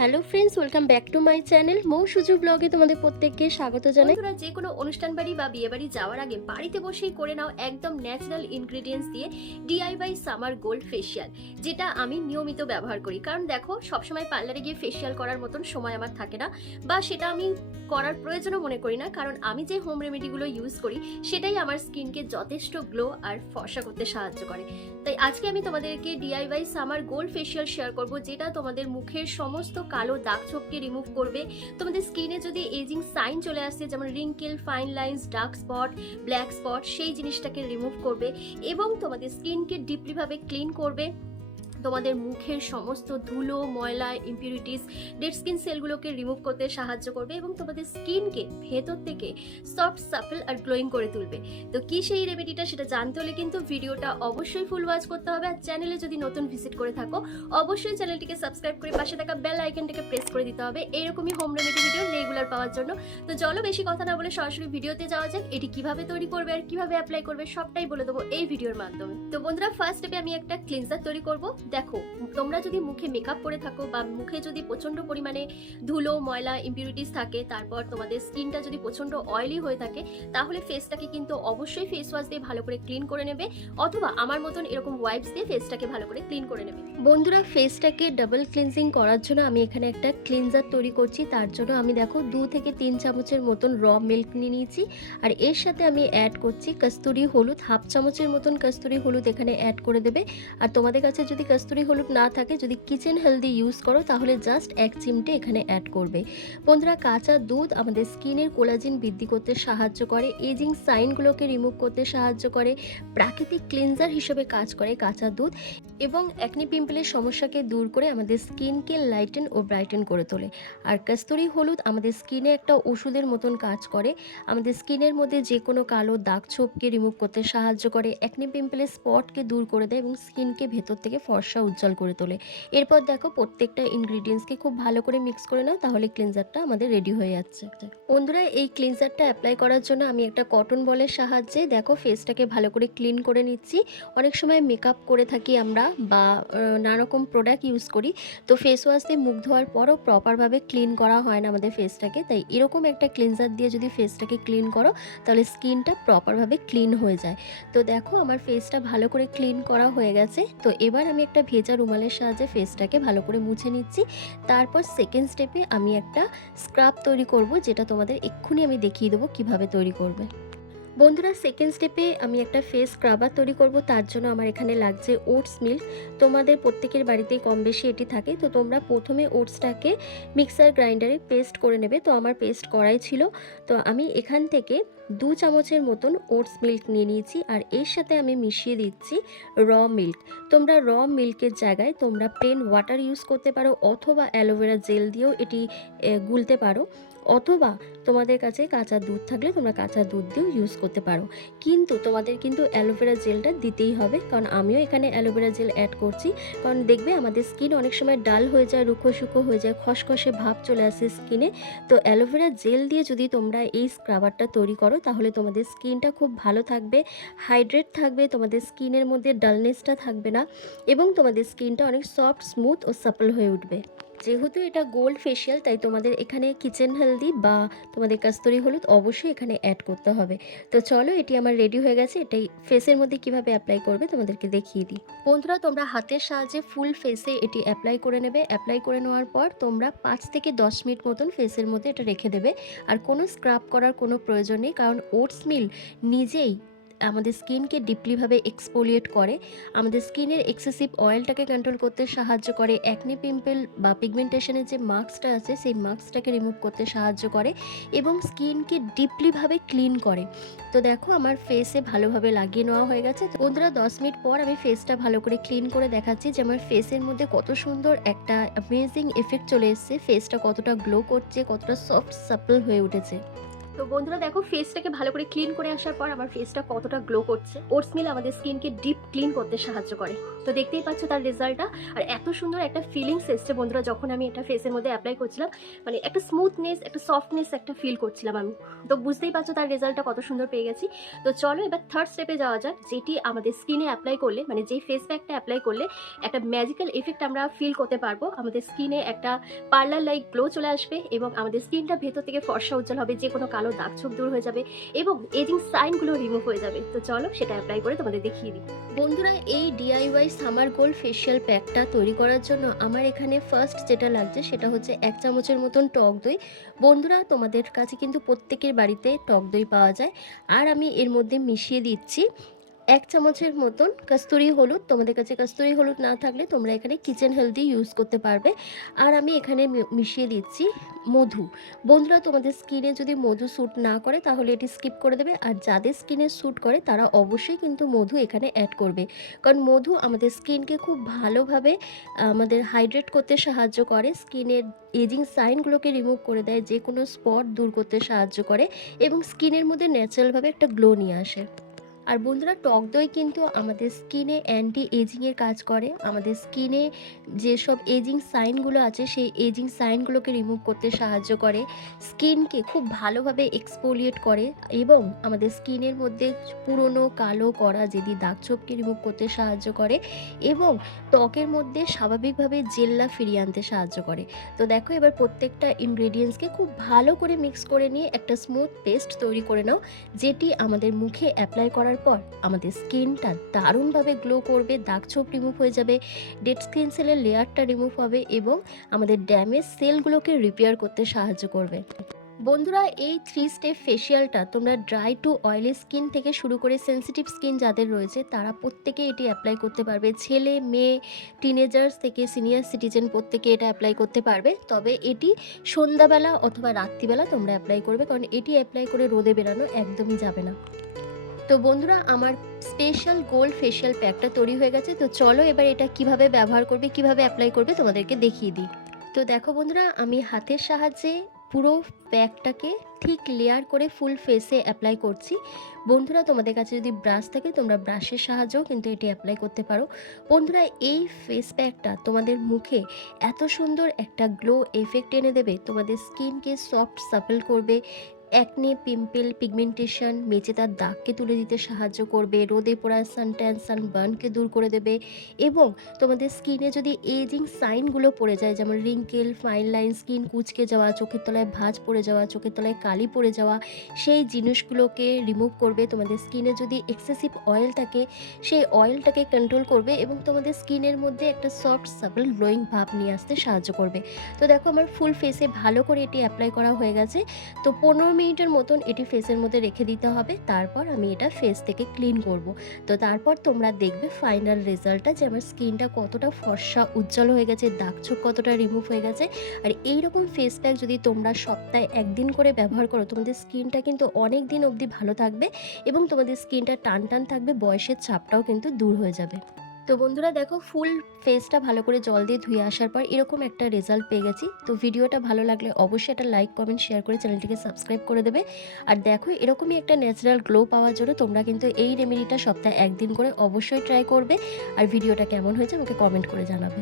Hello friends, welcome back to my channel Mou Suju ব্লগে তোমাদের প্রত্যেককে স্বাগত জানাই। তোমরা যে কোনো অনুষ্ঠান বাড়ি বা বিয়ে বাড়ি যাওয়ার আগে বাড়িতে বসেই করে নাও একদম ন্যাচারাল ইনগ্রেডিয়েন্টস দিয়ে ডিআইওয়াই সামার গোল্ড ফেসিয়াল যেটা আমি নিয়মিত ব্যবহার করি। কারণ দেখো, সবসময় পার্লারে গিয়ে ফেসিয়াল করার মতন সময় আমার থাকে না, বা সেটা আমি করার প্রয়োজনও মনে করি না, কারণ আমি যে হোম রেমেডিগুলো ইউজ করি, সেটাই আমার স্কিনকে যথেষ্ট গ্লো আর ফর্সা করতে সাহায্য করে। তাই আজকে আমি তোমাদেরকে DIY summer gold facial share করব, যেটা তোমাদের মুখের সমস্ত কালো দাগ ছোপকে রিমুভ করবে। তোমাদের স্কিনে যদি এজিং সাইন চলে আসছে যেমন wrinkle fine lines dark spot black spot সেই জিনিসটাকে রিমুভ করবে এবং তোমাদের স্কিনকে ডিপলিভাবে ক্লিন করবে। তোমাদের মুখের সমস্ত ধুলো, ময়লা ইম্পিউরিটিস ডেড স্কিন সেলগুলোকে রিমুভ করতে সাহায্য করবে এবং তোমাদের স্কিনকে ভেতর থেকে সফট সাফল আর গ্লোয়িং করে তুলবে। তো কি সেই রেমেডিটা সেটা জানতে হলে কিন্তু ভিডিওটা অবশ্যই ফুল ওয়াচ করতে হবে। আর চ্যানেলে যদি নতুন ভিজিট করে থাকো, অবশ্যই চ্যানেলটিকে সাবস্ক্রাইব করে পাশে থাকা বেল আইকনটাকে প্রেস করে দিতে হবে। এরকমই হোম রেমেডি ভিডিও রেগুলার পাওয়ার জন্য। তো চলো বেশি কথা না বলে সরাসরি ভিডিওতে যাওয়া যাক, এটি কীভাবে তৈরি করবে আর কীভাবে অ্যাপ্লাই করবে সবটাই বলে দেবো এই ভিডিওর মাধ্যমে। তো বন্ধুরা ফার্স্ট স্টেপে আমি একটা ক্লিনজার তৈরি করব। দেখো, তোমরা যদি মুখে মেকআপ করে থাকো বা মুখে যদি প্রচণ্ড পরিমাণে ধুলো, ময়লা ইম্পিউরিটিস থাকে, তারপর তোমাদের স্কিনটা যদি প্রচণ্ড অয়েলি হয়ে থাকে, তাহলে ফেসটাকে কিন্তু অবশ্যই ফেস ওয়াশ দিয়ে ভালো করে ক্লিন করে নেবে অথবা আমার মতন এরকম ওয়াইপস দিয়ে ফেসটাকে ভালো করে ক্লিন করে নেবে। বন্ধুরা ফেসটাকে ডাবল ক্লিনজিং করার জন্য আমি এখানে একটা ক্লিনজার তৈরি করছি। তার জন্য আমি দেখো, দু থেকে তিন চামচের মতন র মিল্ক নিয়ে নিয়েছি। আর এর সাথে আমি অ্যাড করছি কস্তুরি হলুদ হাফ চামচের মতন কস্তুরি হলুদ এখানে অ্যাড করে দেবে। আর তোমাদের কাছে যদি কস্তুরি হলুদ না থাকে, যদি কিচেন হেলদি ইউজ করো, তাহলে জাস্ট এক চিমটে এখানে অ্যাড করবে। বন্ধুরা, কাঁচা দুধ আমাদের স্কিনের কোলাজিন বৃদ্ধি করতে সাহায্য করে এজিং সাইনগুলোকে রিমুভ করতে সাহায্য করে, প্রাকৃতিক ক্লিনজার হিসেবে কাজ করে কাঁচা দুধ এবং অ্যাকনি পিম্পলের সমস্যাকে দূর করে আমাদের স্কিনকে লাইটেন ও ব্রাইটেন করে তোলে। আর কাস্তুরি হলুদ আমাদের স্কিনে একটা ওষুধের মতন কাজ করে, আমাদের স্কিনের মধ্যে যে কোনো কালো দাগ ছোপকে রিমুভ করতে সাহায্য করে অ্যাকনি পিম্পলের স্পটকে দূর করে দেয় এবং স্কিনকে ভেতর থেকে ফর্সা উজ্জ্বল করে তোলে। এরপর দেখো প্রত্যেকটা ইনগ্রিডিয়েন্টসকে খুব ভালো করে মিক্স করে নাও, তাহলে ক্লিনজারটা আমাদের রেডি হয়ে যাচ্ছে। বন্ধুরা, এই ক্লিনজারটা অ্যাপ্লাই করার জন্য আমি একটা কটন বলের সাহায্যে দেখো ফেসটাকে ভালো করে ক্লিন করে নিচ্ছি। অনেক সময় মেকআপ করে থাকি আমরা বা নানারকম প্রোডাক্ট ইউজ করি। তো ফেস ওয়াশ দিয়ে মুখ ধোয়ার পরও প্রপারভাবে ক্লিন করা হয় না আমাদের ফেসটাকে তাই এরকম একটা ক্লিনজার দিয়ে যদি ফেসটাকে ক্লিন করো, তাহলে স্কিনটা প্রপারভাবে ক্লিন হয়ে যায়। তো দেখো আমার ফেসটা ভালো করে ক্লিন করা হয়ে গেছে। তো এবার আমি একটা ভেজা রুমালের সাহায্যে ফেসটাকে ভালো করে মুছে নিচ্ছি। তারপর সেকেন্ড স্টেপে আমি একটা স্ক্রাব তৈরি করব, যেটা তোমাদের এক্ষুনি আমি দেখিয়ে দেবো কীভাবে তৈরি করবে। বন্ধুরা সেকেন্ড স্টেপে আমি একটা ফেস স্ক্রাবার তৈরি করব। তার জন্য আমার এখানে লাগছে ওটস মিল্ক তোমাদের প্রত্যেকের বাড়িতেই কম বেশি এটি থাকে। তো তোমরা প্রথমে ওটসটাকে মিক্সার গ্রাইন্ডারে পেস্ট করে নেবে। তো আমার পেস্ট করাই ছিল। তো আমি এখান থেকে দু চামচের মতন ওটস মিল্ক নিয়ে নিয়েছি। আর এর সাথে আমি মিশিয়ে দিচ্ছি র মিল্ক তোমরা র মিল্কের জায়গায় তোমরা প্লেন ওয়াটার ইউজ করতে পারো। অথবা অ্যালোভেরা জেল দিয়েও এটি গুলতে পারো। অথবা তোমাদের কাছে কাঁচা দুধ থাকলে তোমরা কাঁচা দুধ দিয়েও ইউজ করতে পারো। কিন্তু তোমাদের কিন্তু অ্যালোভেরা জেলটা দিতেই হবে, কারণ আমিও এখানে অ্যালোভেরা জেল অ্যাড করছি। কারণ দেখবে আমাদের স্কিন অনেক সময় ডাল হয়ে যায়, রুখো শুকো হয়ে যায়, খসখসে ভাব চলে আসে স্কিনে তো অ্যালোভেরা জেল দিয়ে যদি তোমরা এই স্ক্রাবারটা তৈরি করো, তাহলে তোমাদের স্কিনটা খুব ভালো থাকবে হাইড্রেট থাকবে, তোমাদের স্কিনের মধ্যে ডালনেসটা থাকবে না, এবং তোমাদের স্কিনটা অনেক সফট স্মুথ ও সাপল হয়ে উঠবে। যেহেতু এটা গোল্ড ফেশিয়াল তাই তোমাদের এখানে কিচেন হেলদি বা তোমাদের কাস্তরি হলুদ অবশ্যই এখানে অ্যাড করতে হবে। তো চলো, এটি আমার রেডি হয়ে গেছে। এটাই ফেসের মধ্যে কীভাবে অ্যাপ্লাই করবে তোমাদেরকে দেখিয়ে দিই। বন্ধুরা, তোমরা হাতের সাহায্যে ফুল ফেসে এটি অ্যাপ্লাই করে নেবে। অ্যাপ্লাই করে নেওয়ার পর তোমরা পাঁচ থেকে দশ মিনিট মতন ফেসের মধ্যে এটা রেখে দেবে। আর কোনো স্ক্রাব করার কোনো প্রয়োজন নেই, কারণ ওটস মিল নিজেই আমাদের স্কিনকে ডিপলিভাবে এক্সপোলিয়েট করে, আমাদের স্কিনের এক্সেসিভ অয়েলটাকে কন্ট্রোল করতে সাহায্য করে অ্যাকনি পিম্পল বা পিগমেন্টেশনের যে মার্কসটা আছে, সেই মার্কসটাকে রিমুভ করতে সাহায্য করে এবং স্কিনকে ডিপলিভাবে ক্লিন করে। তো দেখো আমার ফেসে ভালোভাবে লাগিয়ে নেওয়া হয়ে গেছে। বন্ধুরা, দশ মিনিট পর আমি ফেসটা ভালো করে ক্লিন করে দেখাচ্ছি যে আমার ফেসের মধ্যে কত সুন্দর একটা অ্যামেজিং এফেক্ট চলে এসেছে। ফেসটা কতটা গ্লো করছে, কতটা সফট সাপল হয়ে উঠেছে। তো বন্ধুরা দেখো ফেসটাকে ভালো করে ক্লিন করে আসার পর আমার ফেসটা কতটা গ্লো করছে। ওটস মিল আমাদের স্কিনকে ডিপ ক্লিন করতে সাহায্য করে। তো দেখতেই পাচ্ছ তার রেজাল্টটা। আর এত সুন্দর একটা ফিলিংস এসছে বন্ধুরা, যখন আমি এটা ফেসের মধ্যে অ্যাপ্লাই করছিলাম মানে একটা স্মুথনেস একটা সফটনেস একটা ফিল করছিলাম আমি। তো বুঝতেই পারছ তার রেজাল্টটা কত সুন্দর পেয়ে গেছি। তো চলো এবার থার্ড স্টেপে যাওয়া যাক, যেটি আমাদের স্কিনে অ্যাপ্লাই করলে মানে যেই ফেস প্যাকটা অ্যাপ্লাই করলে, একটা ম্যাজিক্যাল এফেক্ট আমরা ফিল করতে পারব। আমাদের স্কিনে একটা পার্লার লাইক গ্লো চলে আসবে এবং আমাদের স্কিনটা ভেতর থেকে ফর্সা উজ্জ্বল হবে, যে কোনো কালো দাগ ছোপ দূর হয়ে যাবে এবং এজিং সাইনগুলো রিমুভ হয়ে যাবে। তো চলো সেটা অ্যাপ্লাই করে তোমাদের দেখিয়ে দিই। বন্ধুরা, এই ডিআইওয়াই সামার গোল্ড ফেশিয়াল প্যাকটা তৈরি করার জন্য আমার এখানে ফার্স্ট যেটা লাগছে সেটা হচ্ছে এক চামচের মতন টক দই। বন্ধুরা, তোমাদের কাছে কিন্তু প্রত্যেকের বাড়িতে টক দই পাওয়া যায়। আর আমি এর মধ্যে মিশিয়ে দিচ্ছি। এক চামচের মতন কস্তুরি হলুদ, তোমাদের কাছে কস্তুরি হলুদ না থাকলে তোমরা এখানে কিচেন হেলদি ইউজ করতে পারবে। আর আমি এখানে মিশিয়ে দিচ্ছি মধু। বন্ধুরা, তোমাদের স্কিনে যদি মধু স্যুট না করে, তাহলে এটি স্কিপ করে দেবে। আর যাদের স্কিনে স্যুট করে, তারা অবশ্যই কিন্তু মধু এখানে অ্যাড করবে। কারণ মধু আমাদের স্কিনকে খুব ভালোভাবে, আমাদের হাইড্রেট করতে সাহায্য করে। স্কিনের এজিং সাইনগুলোকে রিমুভ করে দেয় যে কোনো স্পট দূর করতে সাহায্য করে এবং স্কিনের মধ্যে ন্যাচারালভাবে একটা গ্লো নিয়ে আসে। আর বন্ধুরা, টক দই কিন্তু আমাদের স্কিনে অ্যান্টি এজিংয়ের কাজ করে। আমাদের স্কিনে যেসব এজিং সাইনগুলো আছে, সেই এজিং সাইনগুলোকে রিমুভ করতে সাহায্য করে। স্কিনকে খুব ভালোভাবে এক্সপোলিয়েট করে এবং আমাদের স্কিনের মধ্যে পুরনো কালো করা যেদি দাগছোপকে রিমুভ করতে সাহায্য করে এবং ত্বকের মধ্যে স্বাভাবিকভাবে জেল্লা ফিরিয়ে আনতে সাহায্য করে। তো দেখো, এবার প্রত্যেকটা ইনগ্রেডিয়েন্টসকে খুব ভালো করে মিক্স করে নিয়ে একটা স্মুথ পেস্ট তৈরি করে নাও, যেটি আমাদের মুখে অ্যাপ্লাই করার পর আমাদের স্কিনটা দারুণভাবে গ্লো করবে দাগছোপ রিমুভ হয়ে যাবে ডেড স্কিন সেলের লেয়ারটা রিমুভ হবে এবং আমাদের ড্যামেজ সেলগুলোকে রিপেয়ার করতে সাহায্য করবে। বন্ধুরা, এই থ্রি স্টেপ ফেসিয়ালটা তোমরা ড্রাই টু অয়েলি স্কিন থেকে শুরু করে সেনসিটিভ স্কিন যাদের রয়েছে, তারা প্রত্যেকে এটি অ্যাপ্লাই করতে পারবে। ছেলে, মেয়ে টিনেজার্স থেকে সিনিয়র সিটিজেন প্রত্যেকে এটা অ্যাপ্লাই করতে পারবে। তবে এটি সন্ধ্যাবেলা অথবা রাত্রিবেলা তোমরা অ্যাপ্লাই করবে, কারণ এটি অ্যাপ্লাই করে রোদে বেরানো একদমই যাবে না। তো বন্ধুরা, আমার স্পেশাল গোল্ড ফেশিয়াল প্যাকটা তৈরি হয়ে গেছে। তো চলো এবার এটা কীভাবে ব্যবহার করবে, কীভাবে অ্যাপ্লাই করবে তোমাদেরকে দেখিয়ে দিই। তো দেখো বন্ধুরা, আমি হাতের সাহায্যে পুরো প্যাকটাকে ঠিক লেয়ার করে ফুল ফেসে অ্যাপ্লাই করছি। বন্ধুরা, তোমাদের কাছে যদি ব্রাশ থাকে, তোমরা ব্রাশের সাহায্যেও কিন্তু এটি অ্যাপ্লাই করতে পারো। বন্ধুরা, এই ফেস প্যাকটা তোমাদের মুখে এত সুন্দর একটা গ্লো এফেক্ট এনে দেবে। তোমাদের স্কিনকে সফট সাপল করবে অ্যাকনে পিম্পল, পিগমেন্টেশন মেচে তার দাগকে তুলে দিতে সাহায্য করবে, রোদে পড়া সানট্যান, সানবার্নকে দূর করে দেবে এবং তোমাদের স্কিনে যদি এজিং সাইনগুলো পড়ে যায়, যেমন রিঙ্কেল, ফাইন লাইন স্কিন, কুচকে যাওয়া, চোখের তলায় ভাঁজ পড়ে যাওয়া, চোখের তলায় কালি পড়ে যাওয়া, সেই জিনিসগুলোকে রিমুভ করবে। তোমাদের স্কিনে যদি এক্সেসিভ অয়েল থাকে, সেই অয়েলটাকে কন্ট্রোল করবে এবং তোমাদের স্কিনের মধ্যে একটা সফট সাবল গ্লোয়িং ভাব নিয়ে আসতে সাহায্য করবে। তো দেখো, আমার ফুল ফেসে ভালো করে এটি অ্যাপ্লাই করা হয়ে গেছে। তো পনেরো মিনিটের মতন এটি ফেসের মধ্যে রেখে দিতে হবে। তারপর আমি এটা ফেস থেকে ক্লিন করব। তো তারপর তোমরা দেখবে ফাইনাল রেজাল্টটা যে আমার স্কিনটা কতটা ফর্সা, উজ্জ্বল হয়ে গেছে দাগছোপ কতটা রিমুভ হয়ে গেছে। আর এই রকম ফেস প্যাক যদি তোমরা সপ্তাহে একদিন করে ব্যবহার করো, তোমাদের স্কিনটা কিন্তু অনেক দিন অবধি ভালো থাকবে এবং তোমাদের স্কিনটা টান টান থাকবে, বয়সের ছাপটাও কিন্তু দূর হয়ে যাবে। তো বন্ধুরা দেখো ফুল ফেসটা ভালো করে জল দিয়ে ধুয়ে আসার পর এরকম একটা রেজাল্ট পেয়ে গেছি। তো ভিডিওটা ভালো লাগলে অবশ্যই একটা লাইক কমেন্ট শেয়ার করে চ্যানেলটিকে সাবস্ক্রাইব করে দেবে। আর দেখো এরকমই একটা ন্যাচারাল গ্লো পাওয়ার জন্য তোমরা কিন্তু এই রেমেডিটা সপ্তাহে একদিন করে অবশ্যই ট্রাই করবে। আর ভিডিওটা কেমন হয়েছে আমাকে কমেন্ট করে জানাবে।